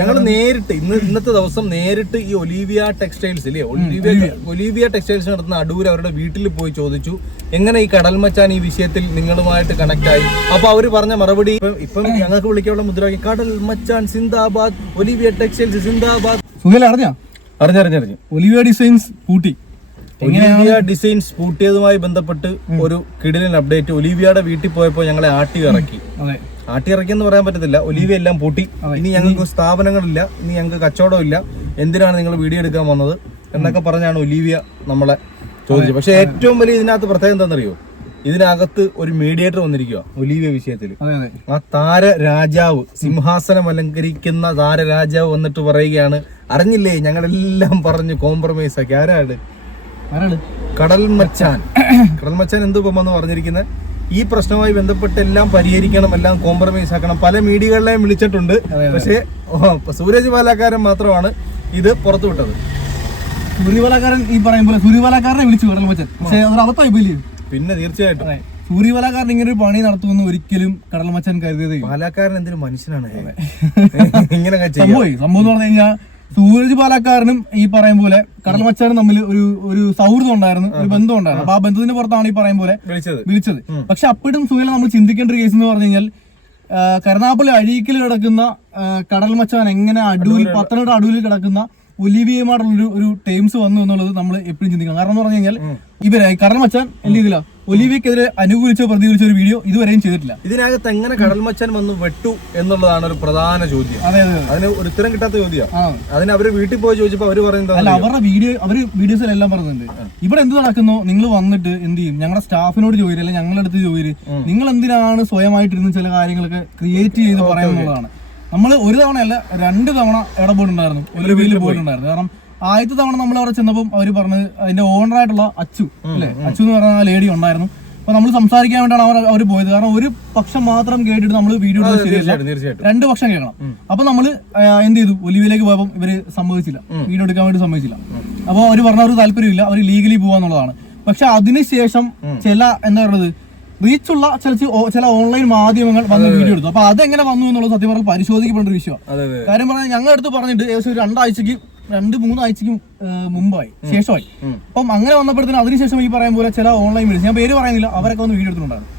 ഞങ്ങൾ നേരിട്ട് ഇന്ന് ഇന്നത്തെ ദിവസം നേരിട്ട് ഈ ഒലീവിയ ടെക്സ്റ്റൈൽസ് ഇല്ലേ? Olivia Olivia. ടെക്സ്റ്റൈൽസ് നടത്തുന്ന അടൂർ അവരുടെ വീട്ടിൽ പോയി ചോദിച്ചു എങ്ങനെ ഈ കടൽമച്ചാൻ ഈ വിഷയത്തിൽ നിങ്ങളുമായിട്ട് കണക്ട് ആയി? അപ്പൊ അവർ പറഞ്ഞ മറുപടി ഇപ്പം ഞങ്ങൾക്ക് വിളിക്കാനുള്ള മുദ്രാവാക്യം കടൽ മച്ചാൻ സിന്ദാബാദ് ഒലീവിയ ടെക്സ്റ്റൈൽസ് സിന്ദാബാദ്. അറിഞ്ഞാ? അറിഞ്ഞറിഞ്ഞറിഞ്ഞു ഒലിവിയ ഡിസൈൻസ് പൂട്ടി. ഒലീവിയ ഡിസൈൻസ് പൂട്ടിയതുമായി ബന്ധപ്പെട്ട് ഒരു കിടിലൻ അപ്ഡേറ്റ്. ഒലീവിയയുടെ വീട്ടിൽ പോയപ്പോൾ ഞങ്ങളെ ആട്ടി ഇറക്കി. ആട്ടി ഇറക്കി എന്ന് പറയാൻ പറ്റത്തില്ല. ഒലീവിയ എല്ലാം പൂട്ടി. ഇനി ഞങ്ങൾക്ക് സ്ഥാപനങ്ങളില്ല. ഇനി ഞങ്ങൾക്ക് കച്ചവടമില്ല എന്തിനാണ് നിങ്ങൾ വീഡിയോ എടുക്കാൻ വന്നത്? എന്നൊക്കെ പറഞ്ഞാണ് ഒലീവിയ നമ്മളെ ചോദിച്ചത്. പക്ഷെ ഏറ്റവും വലിയ ഇതിനകത്ത് പ്രത്യേകം എന്താണെന്നറിയോ? ഇതിനകത്ത് ഒരു മീഡിയേറ്റർ വന്നിരിക്കുക ഒലീവിയ വിഷയത്തിൽ ആ താര രാജാവ് സിംഹാസനം അലങ്കരിക്കുന്ന താര രാജാവ് വന്നിട്ട് പറയുകയാണ് അറിഞ്ഞില്ലേ? ഞങ്ങളെല്ലാം പറഞ്ഞു കോംപ്രമൈസ് ആക്കി. ആരാണ്? കടൽ മച്ചാൻ. കടൽ മച്ചാൻ എന്ത് ഉപമെന്ന് പറഞ്ഞിരിക്കുന്നത് ഈ പ്രശ്നവുമായി ബന്ധപ്പെട്ട് എല്ലാം പരിഹരിക്കണം എല്ലാം കോംപ്രമൈസ് ആക്കണം. പല മീഡിയകളിലെയും വിളിച്ചിട്ടുണ്ട്. പക്ഷേ സൂരജ് പാലക്കാരൻ മാത്രമാണ് ഇത് പുറത്തു പുറത്തുവിട്ടത്. സൂര്യവലക്കാരൻ ഈ പറയും പോലെ സൂര്യവലക്കാരനെ വിളിച്ചു കടൽ മച്ചൻ. പക്ഷെ അതൊരു അബദ്ധമായി പോയില്ലേ പിന്നെ തീർച്ചയായിട്ടും. അതെ. സൂര്യവലക്കാരൻ ഇങ്ങനെ ഒരു പണി നടത്തുമെന്ന് ഒരിക്കലും കടൽ മച്ചൻ കരുതിയത്. പാലക്കാരൻ എന്തൊരു മനുഷ്യനാണ് ഇങ്ങനെ സംഭവം എന്ന് പറഞ്ഞു കഴിഞ്ഞാൽ സൂരജ് പാലക്കാരനും ഈ പറയും പോലെ കടൽ മച്ചാരും തമ്മിൽ ഒരു ഒരു സൗഹൃദം ഉണ്ടായിരുന്നു ഒരു ബന്ധം ഉണ്ടായിരുന്നു. അപ്പൊ ആ ബന്ധത്തിന്റെ പുറത്താണ് ഈ പറയും പോലെ വിളിച്ചത്. പക്ഷെ അപ്പോഴും സുഹേല നമ്മൾ ചിന്തിക്കേണ്ട ഒരു കേസ് എന്ന് പറഞ്ഞു കഴിഞ്ഞാൽ കരുനാപ്പള്ളി അഴീക്കിൽ കിടക്കുന്ന കടൽമച്ചാൻ കടൽ മച്ചാൻ എങ്ങനെ അടൂരിൽ പത്തനംതിട്ട അടൂരിൽ കിടക്കുന്ന ഒലിവിയമായിട്ടുള്ള ഒരു ഒരു ടൈംസ് വന്നു എന്നുള്ളത് നമ്മൾ എപ്പോഴും ചിന്തിക്കണം. കാരണം എന്ന് പറഞ്ഞു കഴിഞ്ഞാൽ ഇവരെ കടൽ മച്ചാൻ എന്ത് ചെയ്തില്ല? ഒലിവിയക്കെതിരെ അനുകൂലിച്ചോ പ്രതികൂലിച്ചോ ഒരു വീഡിയോ ഇതുവരെയും ചെയ്തിട്ടില്ല. ഇതിനകത്ത് എങ്ങനെ കടൽമച്ചൻ വന്ന് വെട്ടു എന്നുള്ളതാണ് ഒരു പ്രധാന ചോദ്യം. അതെ അതെ അതെ. അതിന് ഒരു ഉത്തരം കിട്ടാത്ത ചോദ്യമാണ് അതിന് അവർ വീട്ടിൽ പോയി ചോദിച്ചപ്പോ അവർ പറയുന്നത് അല്ല അവരുടെ വീഡിയോ അവർ വീഡിയോസിലെല്ലാം പറയുന്നുണ്ട്. ഇവിടെ എന്ത് നടക്കുന്നു? നിങ്ങൾ വന്നിട്ട് എന്ത് ചെയ്യും? ഞങ്ങളുടെ സ്റ്റാഫിനോട് ചോദിക്കും അല്ലെങ്കിൽ ഞങ്ങളുടെ അടുത്ത് ചോദിച്ചു നിങ്ങൾ എന്തിനാണ് സ്വയമായിട്ടിരുന്ന് ചില കാര്യങ്ങളൊക്കെ ക്രിയേറ്റ് ചെയ്ത് പറയുന്നുള്ളതാണ് നമ്മൾ ഒരു തവണ അല്ല രണ്ട് തവണ ഇടപെടുണ്ടായിരുന്നു ഒരു വീട്ടിൽ പോയിട്ടുണ്ടായിരുന്നു. കാരണം ആദ്യത്തെ തവണ നമ്മൾ അവിടെ ചെന്നപ്പം അവർ പറഞ്ഞത് അതിന്റെ ഓണറായിട്ടുള്ള അച്ചു അല്ലേ? അച്ചു എന്ന് പറഞ്ഞ ആ ലേഡി ഉണ്ടായിരുന്നു. അപ്പൊ നമ്മൾ സംസാരിക്കാൻ വേണ്ടിയാണ് അവർ അവർ പോയത്. കാരണം ഒരു പക്ഷം മാത്രം കേട്ടിട്ട് നമ്മൾ വീഡിയോ രണ്ട് പക്ഷം കേൾക്കണം. അപ്പൊ നമ്മൾ എന്ത് ചെയ്തു? ഒലിവിലേക്ക് പോയപ്പോൾ ഇവർ സമ്മതിച്ചില്ല. വീഡിയോ എടുക്കാൻ വേണ്ടി സമ്മതിച്ചില്ല. അപ്പൊ അവർ പറഞ്ഞ ഒരു താല്പര്യമില്ല. അവർ ലീഗലി പോവാന്നുള്ളതാണ്. പക്ഷെ അതിനുശേഷം ചില എന്താ പറയുന്നത് റീച്ചുള്ള ചില ചില ഓൺലൈൻ മാധ്യമങ്ങൾ വന്ന് വീഡിയോ എടുത്തു. അപ്പൊ അതെങ്ങനെ വന്നു എന്നുള്ളത് സത്യം പറഞ്ഞാൽ പരിശോധിക്കപ്പെടേണ്ട ഒരു വിഷയമാണ്. കാര്യം പറഞ്ഞാൽ അടുത്ത് പറഞ്ഞിട്ട് ഏകദേശം ഒരു രണ്ടാഴ്ചക്ക് രണ്ട് മൂന്നാഴ്ചക്ക് മുമ്പായി ശേഷമായി. അപ്പം അങ്ങനെ വന്നപ്പോഴത്തേനും അതിനുശേഷം ഈ പറയാൻ പോലെ ചില ഓൺലൈൻ വീഡിയോസ് ഞാൻ പേര് പറയുന്നില്ല അവരൊക്കെ വന്ന് വീഡിയോ എടുത്തിട്ടുണ്ടായിരുന്നു.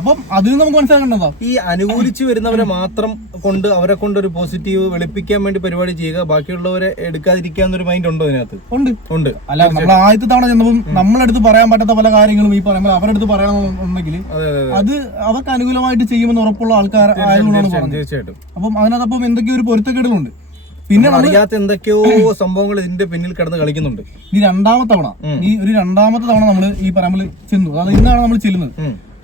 അപ്പം അതിൽ നിന്ന് നമുക്ക് മനസ്സിലാക്കേണ്ടതാ ഈ അനുകൂലിച്ച് വരുന്നവരെ മാത്രം കൊണ്ട് അവരെ കൊണ്ട് ഒരു പോസിറ്റീവ് വെളുപ്പിക്കാൻ വേണ്ടി പരിപാടി ചെയ്യുക ബാക്കിയുള്ളവരെ എടുക്കാതിരിക്കുക എന്നൊരു മൈൻഡ് ഉണ്ടോ അതിനകത്ത് ഉണ്ട്. ഉണ്ട്. അല്ല നമ്മൾ ആദ്യത്തെ തവണ ചെന്നപ്പം നമ്മളെടുത്ത് പറയാൻ പറ്റാത്ത പല കാര്യങ്ങളും ഈ പറയുമ്പോൾ അവരുടെ അടുത്ത് പറയണമെന്നുണ്ടെങ്കിൽ അതെ അവർക്ക് അനുകൂലമായിട്ട് ചെയ്യുമെന്ന് ഉറപ്പുള്ള ആൾക്കാർ ആയതുകൊണ്ടാണ് പറഞ്ഞത്. തീർച്ചയായിട്ടും. അപ്പം അതിനകത്തപ്പം എന്തൊക്കെയോ ഒരു പൊരുത്തക്കേടുകളുണ്ട്. പിന്നെ അറിയാത്ത എന്തൊക്കെയോ സംഭവങ്ങൾ ഇതിന്റെ പിന്നിൽ കിടന്ന് കളിക്കുന്നുണ്ട്. ഈ രണ്ടാമത്തെ തവണ ഈ ഒരു രണ്ടാമത്തെ തവണ നമ്മൾ ഈ പറയുമ്പോൾ ചെന്നു. അതായത് ഇന്നാണ് നമ്മൾ ചെല്ലുന്നത്.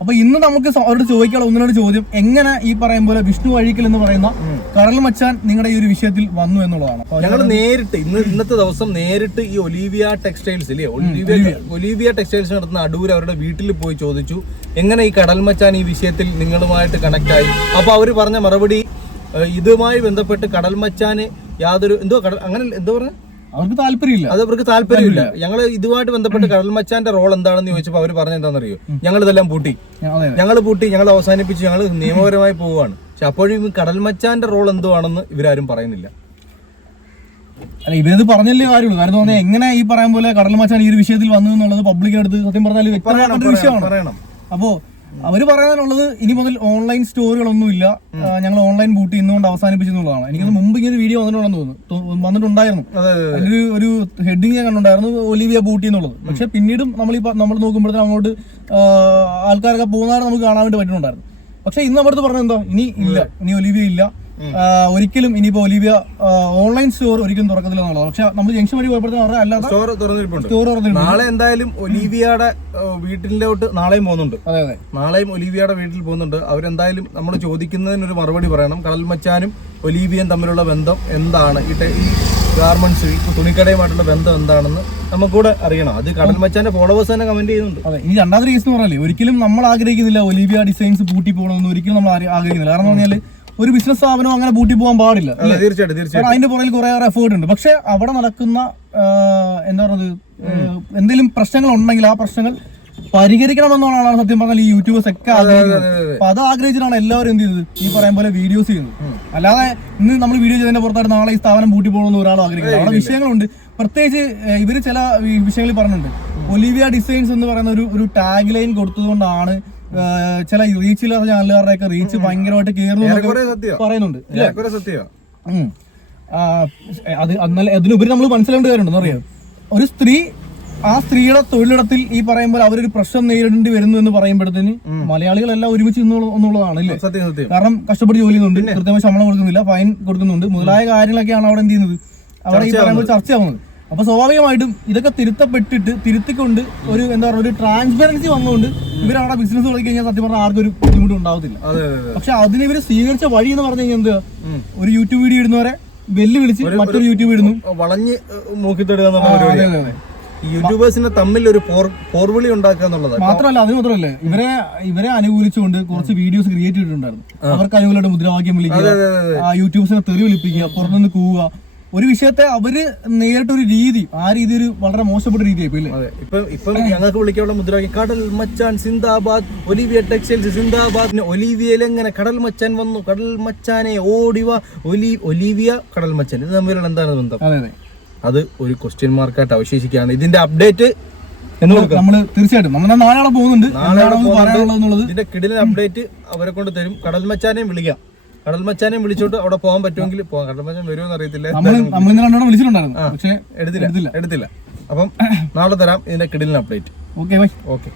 അപ്പൊ ഇന്ന് നമുക്ക് അവരോട് ചോദിക്കാനുള്ള ഒന്നിനോട് ചോദ്യം എങ്ങനെ ഈ പറയും പോലെ വിഷ്ണു വഴിക്കൽ എന്ന് പറയുന്ന കടൽ മച്ചാൻ നിങ്ങളുടെ ഈ ഒരു വിഷയത്തിൽ വന്നു എന്നുള്ളതാണ്. ഞങ്ങൾ നേരിട്ട് ഇന്ന് ഇന്നത്തെ ദിവസം നേരിട്ട് ഈ ഒലീവിയ ടെക്സ്റ്റൈൽസ് ഇല്ലേ? Olivia Olivia. ടെക്സ്റ്റൈൽസ് നടത്തുന്ന അടൂർ അവരുടെ വീട്ടിൽ പോയി ചോദിച്ചു എങ്ങനെ ഈ കടൽ മച്ചാൻ ഈ വിഷയത്തിൽ നിങ്ങളുമായിട്ട് കണക്ട് ആയി? അപ്പൊ അവർ പറഞ്ഞ മറുപടി ഇതുമായി ബന്ധപ്പെട്ട് കടൽ മച്ചാന് യാതൊരു എന്തോ കടൽ അങ്ങനെ എന്തോ പറഞ്ഞു? അവർക്ക് താല്പര്യമില്ല. അത് അവർക്ക് താല്പര്യമില്ല. ഞങ്ങൾ ഇതുമായിട്ട് ബന്ധപ്പെട്ട് കടൽ മച്ചാന്റെ റോൾ എന്താണെന്ന് ചോദിച്ചപ്പോൾ അവർ പറഞ്ഞ എന്താണെന്നറിയോ ഞങ്ങൾ ഇതെല്ലാം പൂട്ടി ഞങ്ങൾ പൂട്ടി ഞങ്ങൾ അവസാനിപ്പിച്ച് ഞങ്ങൾ നിയമപരമായി പോവുകയാണ്. പക്ഷെ അപ്പോഴും കടൽ മച്ചാന്റെ റോൾ എന്തോ ആണെന്ന് ഇവരാരും പറയുന്നില്ല. അല്ല ഇവരത് പറഞ്ഞല്ലേ കാര്യമുള്ളൂ. കാരണം തോന്നിയാൽ എങ്ങനെ ഈ പറയാൻ പോലെ കടൽ മച്ചാൻ ഈ ഒരു വിഷയത്തിൽ വന്നു എന്നുള്ളത് പബ്ലിക്കിനടുത്ത് സത്യം പറഞ്ഞാൽ വ്യക്തമാക്കേണ്ട വിഷയമാണ്. പറയണം. അവർ പറയാനുള്ളത് ഇനി മുതൽ ഓൺലൈൻ സ്റ്റോറുകളൊന്നുമില്ല ഞങ്ങൾ ഓൺലൈൻ ബൂട്ട് ഇന്നുകൊണ്ട് അവസാനിപ്പിച്ചു എന്നുള്ളതാണ് എനിക്കത് മുമ്പ് ഇങ്ങനെ ഒരു വീഡിയോ വന്നിട്ടുണ്ടെന്ന് തോന്നുന്നു. വന്നിട്ടുണ്ടായിരുന്നു. അതെ അതെ അതിലൊരു ഒരു ഹെഡിങ് ഞാൻ കണ്ടുണ്ടായിരുന്നു ഒലിവിയ ബൂട്ടി എന്നുള്ളത് പക്ഷെ പിന്നീടും നമ്മൾ ഈ നമ്മൾ നോക്കുമ്പോഴത്തേക്കും അങ്ങോട്ട് ആൾക്കാരൊക്കെ പോകുന്നതാണ് നമുക്ക് കാണാൻ വേണ്ടി പറ്റുന്നുണ്ടായിരുന്നു. പക്ഷെ ഇന്ന് നമ്മുടെ അടുത്ത് പറഞ്ഞത് എന്താ? ഇനി ഇല്ല. ഇനി ഒലിവിയ ഇല്ല. ഒരിക്കലും ഇനിയിപ്പോ ഒലിവിയ ഓൺലൈൻ സ്റ്റോർ ഒരിക്കലും തുറക്കത്തില്ല എന്നുള്ളത്. പക്ഷെ നമ്മൾ ജംഗ്ഷൻ വഴി പോയപ്പോഴത്തേക്കും അല്ലാതെ സ്റ്റോർ തുറന്നിട്ടുണ്ട്. സ്റ്റോർ തുറന്നിട്ടുണ്ട്. നാളെ എന്തായാലും ഒലീവിയയുടെ വീട്ടിലോട്ട് നാളെയും പോകുന്നുണ്ട്. അതെ അതെ. നാളെയും ഒലിവിയയുടെ വീട്ടിൽ പോകുന്നുണ്ട്. അവരെന്തായാലും നമ്മൾ ചോദിക്കുന്നതിന് ഒരു മറുപടി പറയണം. കടൽ മച്ചാനും ഒലീവിയയും തമ്മിലുള്ള ബന്ധം എന്താണ്? ഈ ഗാർമെന്റ്സ് തുണിക്കടയുമായിട്ടുള്ള ബന്ധം എന്താണെന്ന് നമുക്കൂടെ അറിയണം. അത് കടൽ മച്ചാന്റെ ഫോളോവേഴ്സ് തന്നെ കമന്റ് ചെയ്യുന്നുണ്ട്. അതെ ഇനി രണ്ടാമത്തെ കേസ് എന്ന് പറഞ്ഞാലേ ഒരിക്കലും നമ്മൾ ആഗ്രഹിക്കുന്നില്ല ഒലിവിയ ഡിസൈൻസ് പൂട്ടി പോകണമെന്ന്. ഒരിക്കലും നമ്മൾ ആഗ്രഹിക്കുന്നില്ല. കാരണം പറഞ്ഞാൽ ഒരു ബിസിനസ് സ്ഥാപനം അങ്ങനെ ബൂട്ടി പോകാൻ പാടില്ല തീർച്ചയായിട്ടും തീർച്ചയായിട്ടും. അതിന്റെ പുറകിൽ കുറെ എഫേർട്ട് ഉണ്ട്. പക്ഷെ അവിടെ നടക്കുന്ന എന്താ പറയുന്നത് എന്തെങ്കിലും പ്രശ്നങ്ങൾ ഉണ്ടെങ്കിൽ ആ പ്രശ്നങ്ങൾ പരിഹരിക്കണമെന്നാണ് സത്യം പറഞ്ഞാൽ ഈ യൂട്യൂബേഴ്സ് ഒക്കെ ആഗ്രഹിക്കുന്നത്. അപ്പൊ അത് ആഗ്രഹിച്ചിട്ടാണ് എല്ലാവരും എന്ത് ചെയ്തത്? ഈ പറയാൻ പോലെ വീഡിയോസ് ചെയ്യുന്നത്. അല്ലാതെ ഇന്ന് നമ്മൾ വീഡിയോ ചെയ്തതിന്റെ പുറത്തായിട്ട് നാളെ ഈ സ്ഥാപനം പൂട്ടി പോകണമെന്ന് ഒരാളും ആഗ്രഹിക്കുന്നത് അവിടെ വിഷയങ്ങളുണ്ട്. പ്രത്യേകിച്ച് ഇവർ ചില വിഷയങ്ങളിൽ പറഞ്ഞിട്ടുണ്ട്. ഒലിവിയ ഡിസൈൻസ് എന്ന് പറയുന്ന ഒരു ഒരു ടാഗ് ലൈൻ കൊടുത്തതുകൊണ്ടാണ് ചില റീച്ചില്ലാത്ത ചാനലുകാരുടെയൊക്കെ റീച്ച് ഭയങ്കരമായിട്ട് കയറുന്നു പറയുന്നുണ്ട് അത് എന്നാൽ അതിനുപരി നമ്മൾ മനസ്സിലാവേണ്ട കാര്യമുണ്ടെന്ന് അറിയാം ഒരു സ്ത്രീ ആ സ്ത്രീയുടെ തൊഴിലിടത്തിൽ ഈ പറയുമ്പോൾ അവരൊരു പ്രശ്നം നേരിടേണ്ടി വരുന്നു എന്ന് പറയുമ്പോഴത്തേന് മലയാളികളെല്ലാം ഒരുമിച്ച് എന്നുള്ളതാണ് അല്ലേ? സത്യം സത്യം. കാരണം കഷ്ടപ്പെട്ട് ജോലി ചെയ്യുന്നുണ്ട് കൃത്യമായി ശമ്പളം കൊടുക്കുന്നില്ല ഫൈൻ കൊടുക്കുന്നുണ്ട് മുതലായ കാര്യങ്ങളൊക്കെയാണ് അവിടെ എന്ത് ചെയ്യുന്നത്? അവിടെ ഈ പറയുമ്പോൾ ചർച്ചയാവുന്നത്. അപ്പൊ സ്വാഭാവികമായിട്ടും ഇതൊക്കെ തിരുത്തപ്പെട്ടിട്ട് തിരുത്തിക്കൊണ്ട് ഒരു എന്താ പറയുക ഒരു ട്രാൻസ്പെറൻസി വന്നുകൊണ്ട് ഇവർ അവിടെ ബിസിനസ് തുടങ്ങി കഴിഞ്ഞാൽ സത്യം പറഞ്ഞാൽ ആർക്കും ഒരു ബുദ്ധിമുട്ട് ഉണ്ടാവത്തില്ല. അതെ അതെ അതെ. പക്ഷെ അതിന് ഇവർ സ്വീകരിച്ച വഴി എന്ന് പറഞ്ഞു കഴിഞ്ഞാൽ എന്താ ഒരു യൂട്യൂബ് വീഡിയോ ഇടുന്നവരെ വെല്ലുവിളിച്ച് മറ്റൊരു യൂട്യൂബ് ഇടുന്നു. വളഞ്ഞ് നോക്കി അതെ, അതെ, അതെ. ഈ യൂട്യൂബേഴ്സിന് തമ്മിൽ ഒരു പോർ- പോർവിളി ഉണ്ടാക്കുക എന്നുള്ളത്. മാത്രമല്ല അതിന് മാത്രമല്ല ഇവരെ ഇവരെ അനുകൂലിച്ചുകൊണ്ട് കുറച്ച് വീഡിയോസ് ക്രിയേറ്റ് ചെയ്തിട്ടുണ്ടായിരുന്നു. അവർക്ക് അനുകൂലമായിട്ട് മുദ്രാവാക്യം വിളിക്കുക അതെ, അതെ, യൂട്യൂബ്സിനെ തെറി വിളിപ്പിക്കുക പുറത്തുനിന്ന് കൂവുക ഒരു വിഷയത്തെ അവർ നേരിട്ടൊരു രീതി ആ രീതി ഒരു വളരെ മോശപ്പെട്ട രീതിയായി അതെ. ഇപ്പൊ ഇപ്പം ഞങ്ങൾക്ക് വിളിക്കാനുള്ള മുദ്രാവാക്യം കടൽ മച്ചാൻ സിന്ദാബാദ് ഒലിവിയ ടെക്സ്റ്റൈൽസ് സിന്ദാബാദ് ഒലിവിയയിൽ എങ്ങനെ കടൽ മച്ചാൻ വന്നു കടൽ മച്ചാനെ ഓടിവ ഒലി ഒലിവിയ കടൽ മച്ചാൻ. ഇത് തമ്മിലുള്ള എന്താണ് ബന്ധം? അതെ ഒരു ക്വസ്റ്റ്യൻ മാർക്കായിട്ട് അവശേഷിക്കുകയാണ്. ഇതിന്റെ അപ്ഡേറ്റ് നമ്മൾ തീർച്ചയായിട്ടും നമ്മൾ നാളെ പോകുന്നുണ്ട്. ഇതിന്റെ കിടിലൻ അപ്ഡേറ്റ് അവരെ കൊണ്ട് തരും. കടൽ മച്ചാനെയും വിളിക്കാം. കടൽ മച്ചാനെ വിളിച്ചോട്ട് അവിടെ പോകാൻ പറ്റുമെങ്കിൽ പോകാം. കടൽ മച്ചാൻ വരുമോ അറിയത്തില്ല വിളിച്ചിട്ടുണ്ടായിരുന്നു. പക്ഷെ എടുത്തില്ല. എടുത്തില്ല. അപ്പം നാളെ തരാം ഇതിന്റെ കിടിലിന് അപ്ഡേറ്റ് ഓക്കെ ബൈ ഓക്കെ